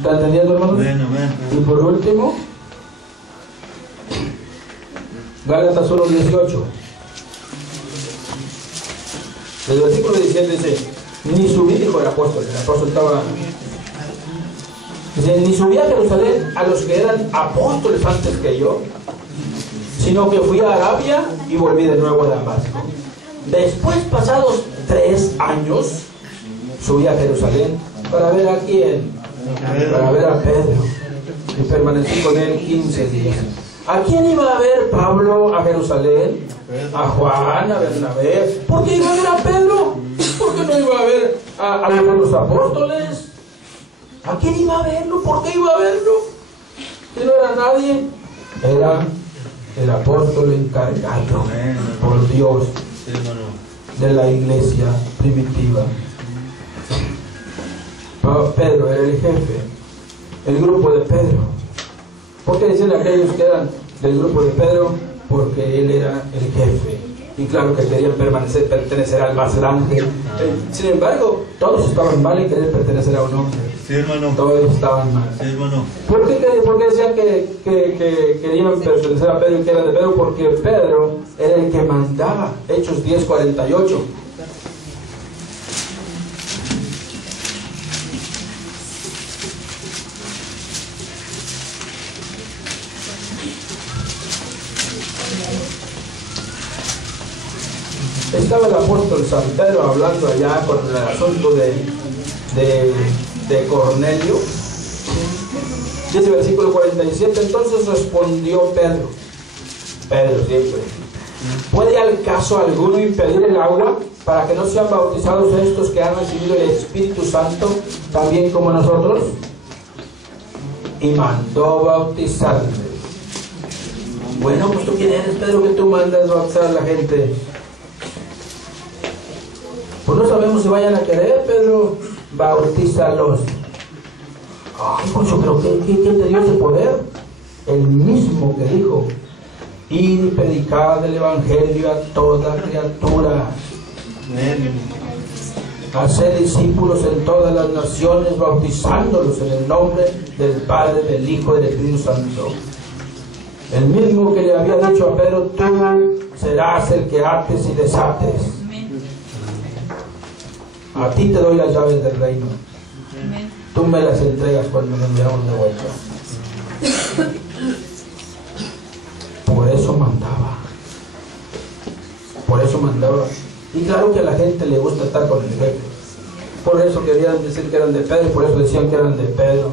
¿Está entendiendo, hermanos? Amén, amén. Y por último, Gálatas 1:18. El versículo 17 dice: ni subí, dijo el apóstol estaba, dice, ni subí a Jerusalén a los que eran apóstoles antes que yo, sino que fui a Arabia y volví de nuevo a Damasco. Después, pasados 3 años, subí a Jerusalén para ver a quién, para ver a Pedro, y permanecí con él 15 días. ¿A quién iba a ver Pablo a Jerusalén? A Juan, a Bernabé. ¿Por qué iba a ver a Pedro? ¿Por qué no iba a ver a los apóstoles? ¿A quién iba a verlo? ¿Por qué iba a verlo? Si no era nadie, era el apóstol encargado por Dios de la iglesia primitiva. Pedro era el jefe, el grupo de Pedro. ¿Por qué dicen aquellos que eran del grupo de Pedro? Porque él era el jefe. Y claro que querían pertenecer al más grande. Sin embargo, todos estaban mal en querer pertenecer a un hombre. Sí, hermano. Todos estaban mal. Sí, hermano. ¿Por qué decían que querían pertenecer a Pedro y que eran de Pedro? Porque Pedro era el que mandaba. Hechos 10:48. Estaba el apóstol San Pedro hablando allá con el asunto de Cornelio. Dice el versículo 47: entonces respondió Pedro siempre: ¿puede al caso alguno impedir el agua para que no sean bautizados estos que han recibido el Espíritu Santo también como nosotros? Y mandó bautizarle. Bueno, pues tú quién eres, Pedro, que tú mandas bautizar a la gente. Pues no sabemos si vayan a querer, Pedro. Bautízalos. Ay, pues yo creo que ¿quién te dio ese poder? El mismo que dijo: id y predicad el evangelio a toda criatura. Haced discípulos en todas las naciones, bautizándolos en el nombre del Padre, del Hijo y del Espíritu Santo. El mismo que le había dicho a Pedro: tú serás el que ates y desates. A ti te doy las llaves del reino. Tú me las entregas cuando nos veamos de vuelta. Por eso mandaba. Por eso mandaba. Y claro que a la gente le gusta estar con el jefe. Por eso querían decir que eran de Pedro, por eso decían que eran de Pedro.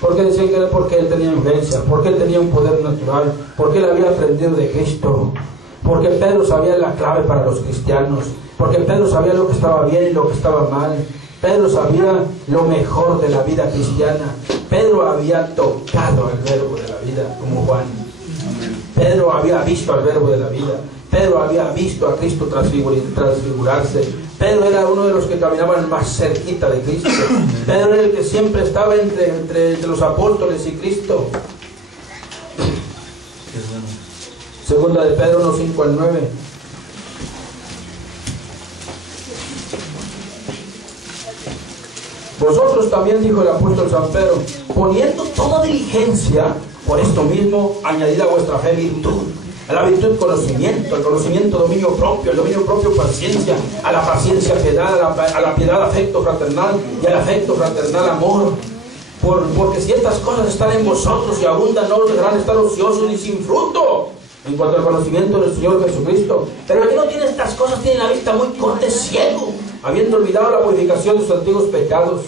Porque decían que era porque él tenía influencia, porque él tenía un poder natural, porque él había aprendido de Cristo, porque Pedro sabía la clave para los cristianos, porque Pedro sabía lo que estaba bien y lo que estaba mal. Pedro sabía lo mejor de la vida cristiana. Pedro había tocado el verbo de la vida, como Juan. Pedro había visto al verbo de la vida. Pedro había visto a Cristo transfigurarse. Pedro era uno de los que caminaban más cerquita de Cristo. Pedro era el que siempre estaba entre los apóstoles y Cristo. Segunda de Pedro 1:5-9. Vosotros también, dijo el apóstol San Pedro, poniendo toda diligencia, por esto mismo, añadid a vuestra fe virtud, a la virtud conocimiento, al conocimiento dominio propio, al dominio propio paciencia, a la paciencia piedad, a la piedad afecto fraternal y al afecto fraternal amor. Porque si estas cosas están en vosotros y abundan, no os dejarán estar ociosos ni sin fruto en cuanto al conocimiento del Señor Jesucristo. Pero el que no tiene estas cosas tiene la vista muy corta, ciego, habiendo olvidado la purificación de sus antiguos pecados.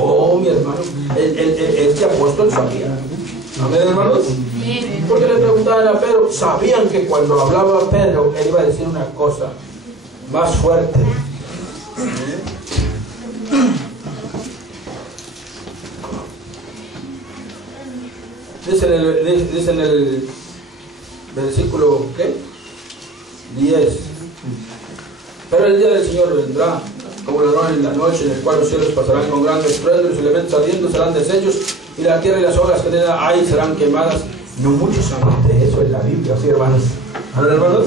Oh, mi hermano, este apóstol sabía. Amén, hermanos. Porque le preguntaban a Pedro, sabían que cuando hablaba Pedro, él iba a decir una cosa más fuerte. Dice en el versículo, ¿qué? 10. Pero el día del Señor vendrá como ladrón en la noche, en el cual los cielos pasarán con gran estruendo, y los elementos ardiendo serán deshechos, y la tierra y las obras que en ella hay serán quemadas. No muchos saben de eso en la Biblia, ¿sí, hermanos? ¿Amén, hermanos?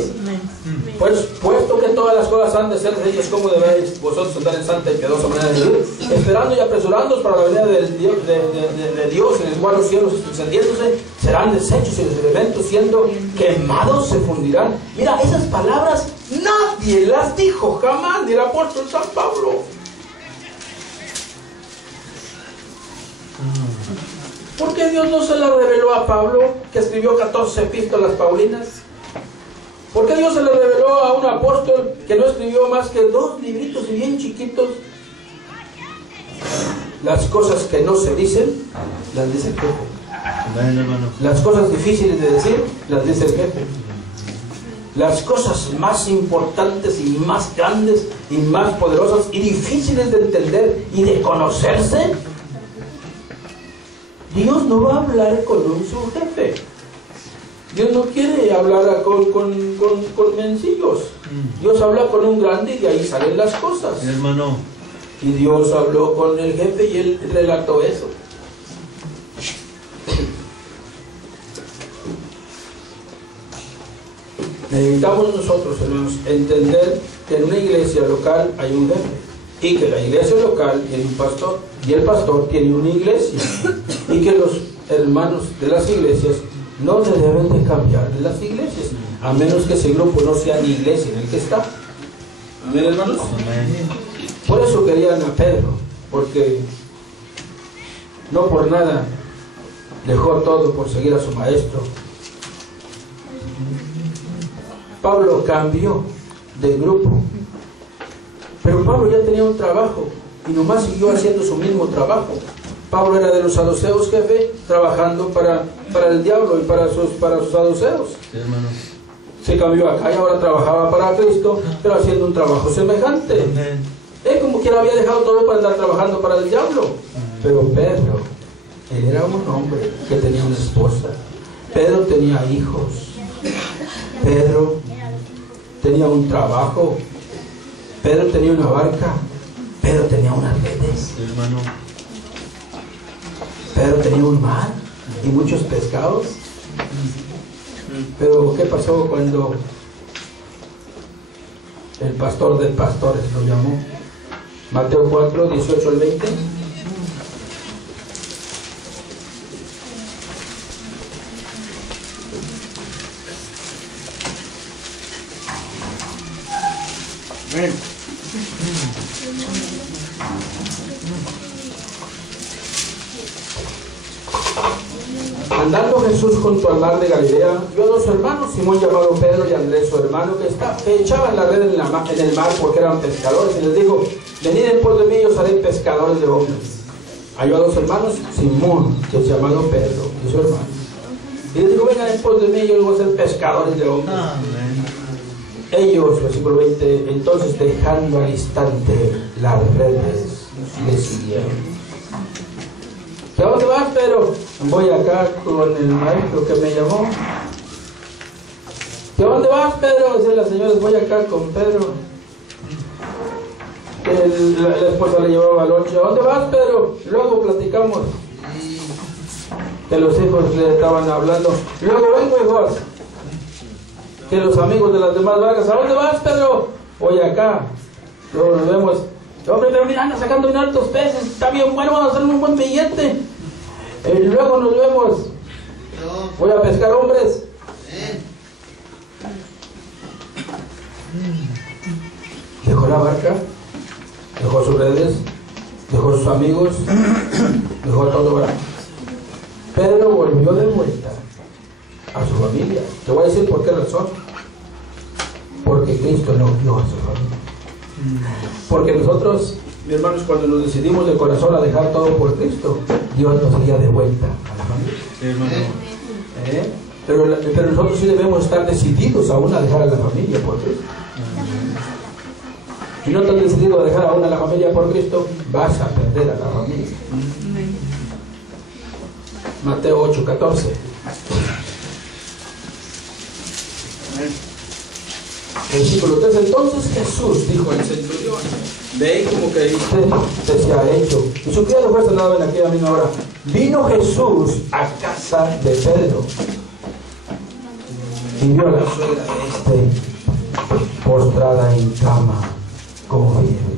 Pues, puesto que todas las cosas han de ser hechas como debéis vosotros andar en santa y piadosa manera de vivir, esperando y apresurándoos para la venida de Dios, en el cual los cielos encendiéndose serán deshechos y los elementos siendo quemados se fundirán. Mira, esas palabras nadie las dijo jamás, ni el apóstol San Pablo. ¿Por qué Dios no se la reveló a Pablo, que escribió 14 epístolas paulinas? ¿Por qué Dios se le reveló a un apóstol que no escribió más que 2 libritos y bien chiquitos? Las cosas que no se dicen, las dice el jefe. Las cosas difíciles de decir, las dice el jefe. Las cosas más importantes y más grandes y más poderosas y difíciles de entender y de conocerse, Dios no va a hablar con un subjefe. Dios no quiere hablar con mencillos. Dios habla con un grande y de ahí salen las cosas. Hermano. Y Dios habló con el jefe y él relató eso. Necesitamos nosotros, hermanos, entender que en una iglesia local hay un jefe y que la iglesia local tiene un pastor y el pastor tiene una iglesia y que los hermanos de las iglesias no se deben de cambiar de las iglesias, a menos que ese grupo no sea la iglesia en el que está. Amén, hermanos. Amén. Por eso querían a Pedro, porque no por nada dejó todo por seguir a su maestro. Pablo cambió de grupo, pero Pablo ya tenía un trabajo y nomás siguió haciendo su mismo trabajo. Pablo era de los saduceos, jefe, trabajando para el diablo y para sus saduceos. Sí, hermano. Se cambió acá y ahora trabajaba para Cristo, pero haciendo un trabajo semejante. Amén. Él como quiera había dejado todo para andar trabajando para el diablo. Pero Pedro, él era un hombre que tenía una esposa. Pedro tenía hijos. Pedro tenía un trabajo. Pedro tenía una barca. Pedro tenía unas redes. Sí, hermano. Pedro tenía un mar y muchos pescados. Pero ¿qué pasó cuando el pastor de pastores lo llamó? Mateo 4, 18 al 20. Amén. Andando Jesús junto al mar de Galilea, vio a 2 hermanos, Simón llamado Pedro y Andrés su hermano, que echaban la red en el mar porque eran pescadores, y les dijo: venid en pos de mí y os haré pescadores de hombres. Halló a 2 hermanos, Simón, que es llamado Pedro, y su hermano, y les dijo: vengan en pos de mí y yo os voy a hacer pescadores de hombres. Amén. Ellos, versículo 20, entonces dejando al instante las redes, le siguieron. ¿A dónde vas, Pedro? Voy acá con el maestro que me llamó. ¿A dónde vas, Pedro? Dice la señora: voy acá con Pedro. La esposa le llevaba al lonche. ¿A dónde vas, Pedro? Luego platicamos. Que los hijos le estaban hablando. Luego vengo, hijos. Que los amigos de las demás vagas: ¿a dónde vas, Pedro? Voy acá. Luego nos vemos. Hombre, pero mira, anda sacando bien altos peces. Está bien bueno, vamos a hacer un buen billete. Luego nos vemos. Voy a pescar hombres. Dejó la barca, dejó sus redes, dejó sus amigos, dejó todo. Pedro volvió de vuelta a su familia. Te voy a decir por qué razón. Porque Cristo no dio a su familia. Porque nosotros, mis hermanos, cuando nos decidimos de corazón a dejar todo por Cristo, Dios nos guía de vuelta a la familia. Sí, hermano. Pero nosotros sí debemos estar decididos aún a dejar a la familia por Cristo. Si no estás decidido a dejar aún a la familia por Cristo, vas a perder a la familia. Mateo 8, 14. Versículo 3. Entonces Jesús dijo al centurión: ve como creíste, te sea hecho. Y su criado fue sanado en aquella misma hora. Vino Jesús a casa de Pedro y vio a la suegra de postrada en cama como fiebre.